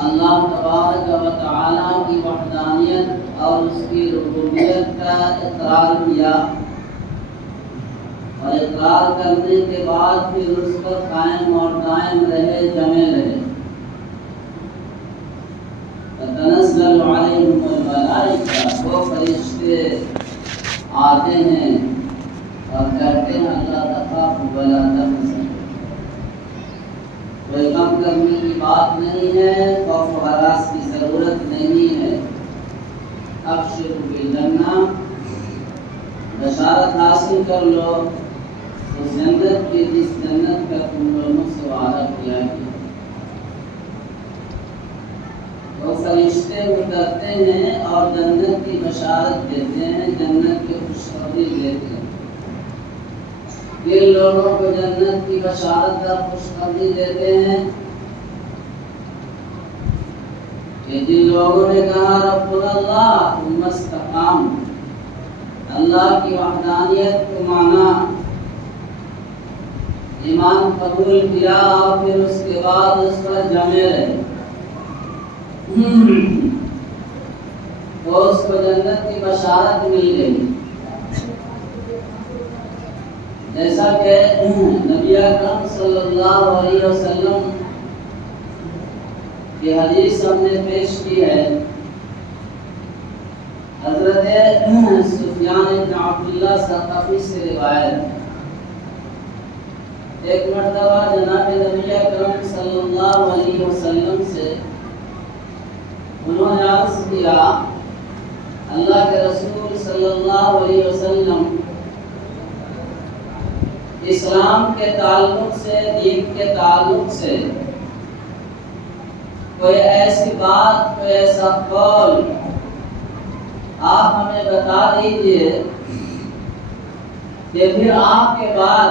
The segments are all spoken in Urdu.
اللہ تبارک و تعالیٰ کی وحدانیت اور اس کی ربوبیت کا اقرار کیا، اور اقرار کرنے کے بعد پھر اس پر قائم اور دائم رہے، جمے رہے۔ تنزل علیہم الملائکہ، وہ فرشتے آتے ہیں اور کہتے ہیں اللہ تخافوا ولا تحزنوا، کوئی غم کرنے کی بات نہیں ہے، خوف و ہراس کی ضرورت نہیں ہے۔ ابشروا بالجنہ، بشارت حاصل کر لو اس جنت کی جس جنت کا تم لوگوں سے وعدہ کیا گیا۔ وہ فرشتے اترتے ہیں اور جنت کی بشارت دیتے ہیں، جنت کی خوشخبری دیتے ہیں۔ کن لوگوں کو جنت کی بشارت اور خوشخبری دیتے ہیں کہ جن لوگوں نے کہا ربنا اللہ ثم استقاموا، اللہ کی وحدانیت کو مانا، ایمان قبول کیا اور پھر اس کے بعد اس پر جمے رہے، تو اس کو جنت کی بشارت مل گئی۔ جیسا کہ نبی اکرم صلی اللہ علیہ وسلم کی حدیث ہم نے پیش کی ہے، حضرت سفیان بن عبداللہ ثقفی سے روایت، ایک مرتبہ جناب نبی اکرم صلی اللہ علیہ وسلم سے انہوں نے عرض کیا، اللہ کے رسول صلی اللہ علیہ وسلم، اسلام کے تعلق سے، دین کے تعلق سے کوئی ایسی بات، کوئی ایسا قول آپ ہمیں بتا دیجئے کہ پھر آپ کے بعد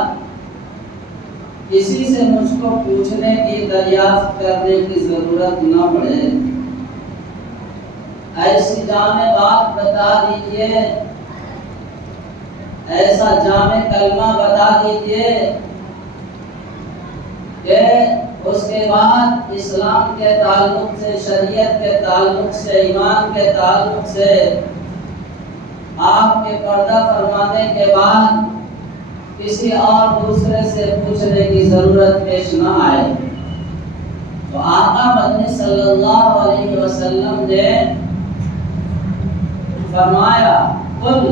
کسی سے مجھ کو پوچھنے کی، دریافت کرنے کی ضرورت نہ پڑے، ایسی جامع بات بتا دیجئے، ایسا جامع کلمہ بتا دیجئے کہ اس کے بعد اسلام کے تعلق سے، شریعت کے تعلق سے، ایمان کے تعلق سے آپ کے پردہ فرمانے کے بعد کسی اور دوسرے سے پوچھنے کی ضرورت پیش نہ آئے۔ تو آقا مدنی صلی اللہ علیہ وسلم نے فرمایا قل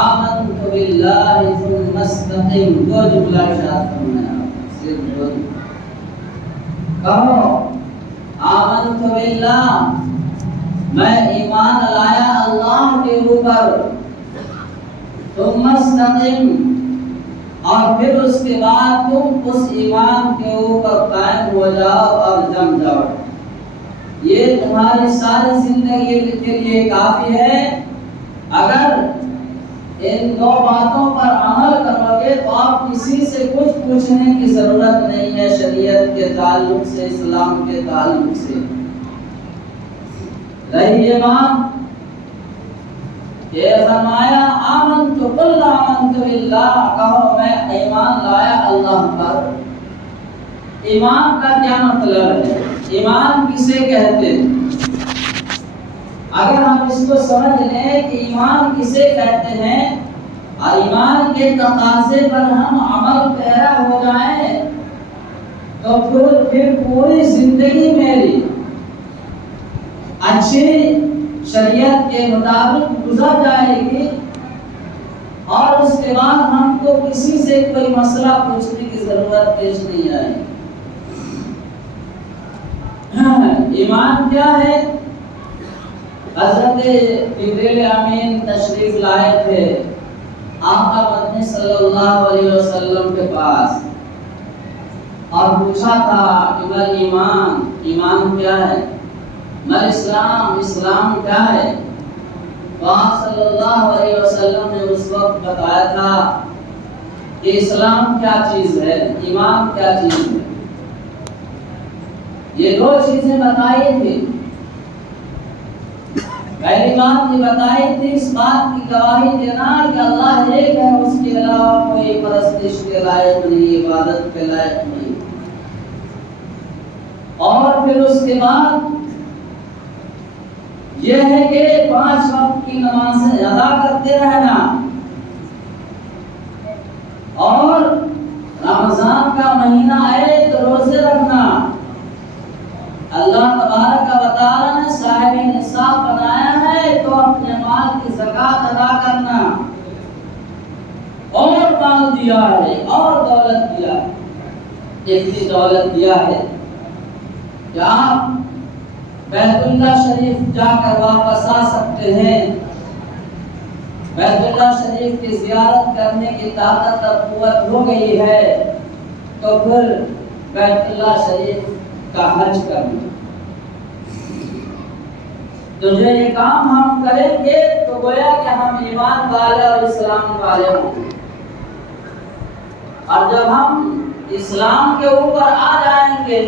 آمنت باللہ ثم استقم، دو جملہ ارشاد فرمایا، صرف دو جملہ، کہو آمنت باللہ، میں ایمان لایا اللہ کے اوپر، ثم استقم، اور پھر اس کے بعد تم اس ایمان کے اوپر قائم ہو جاؤ اور جم جاؤ۔ یہ تمہاری ساری زندگی کے لیے کافی ہے۔ اگر ان دو باتوں پر عمل کرو گے تو آپ کسی سے کچھ پوچھنے کی ضرورت نہیں ہے، شریعت کے تعلق سے، اسلام کے تعلق سے۔ رہی ایمان، یہ فرمایا آمنت، قل آمنت باللہ، کہو میں ایمان لایا اللہ پر۔ ایمان کا کیا مطلب ہے؟ ایمان کسے کہتے ہیں؟ اگر ہم اس کو سمجھ لیں کہ ایمان کسے کہتے ہیں اور ایمان کے تقاضے پر ہم عمل پیرا ہو جائیں تو پھر پوری زندگی میری اچھی شریعت کے مطابق گزر جائے گی، اور اس کے بعد ہم کو کسی سے کوئی مسئلہ پوچھنے کی ضرورت پیش نہیں آئے گی۔ ایمان کیا ہے؟ حضرت جبریل امین تشریف لائے تھے آقا مدنی صلی اللہ علیہ وسلم کے پاس اور پوچھا تھا کہ مل ایمان، ایمان کیا ہے؟ مل اسلام، اسلام کیا ہے؟ تو آپ صلی اللہ علیہ وسلم نے اس وقت بتایا تھا کہ اسلام کیا چیز ہے، ایمان کیا چیز ہے۔ یہ دو چیزیں بتائی تھی۔ پہلی بات یہ بتائی تھی اس بات کی گواہی دینا کہ اللہ ایک ہے، اس کے علاوہ کوئی پرستش کے لائق نہیں، عبادت کے لائق نہیں، اور پھر اس کے بعد یہ ہے کہ 5 وقت کی نماز ادا کرتے رہنا، اور رمضان کا مہینہ آئے تو روزے رکھنا۔ اللہ تبارک و تعالی نے صاحب نصاب بنایا ہے تو اپنے مال کی زکات ادا کرنا، اور مال دیا ہے اور دولت دیا ہے، اتنی دولت دیا ہے کہ آپ بیت اللہ شریف جا کر واپس آ سکتے ہیں۔ بیت اللہ شریف کی زیارت کرنے کی طاقت اور قوت ہو گئی ہے تو پھر بیت اللہ شریف کا حج کرنا۔ تو جو یہ کام ہم کریں گے تو گویا کہ ہم ایمان والے اور اسلام والے ہوں، اور جب ہم اسلام کے اوپر آ جائیں گے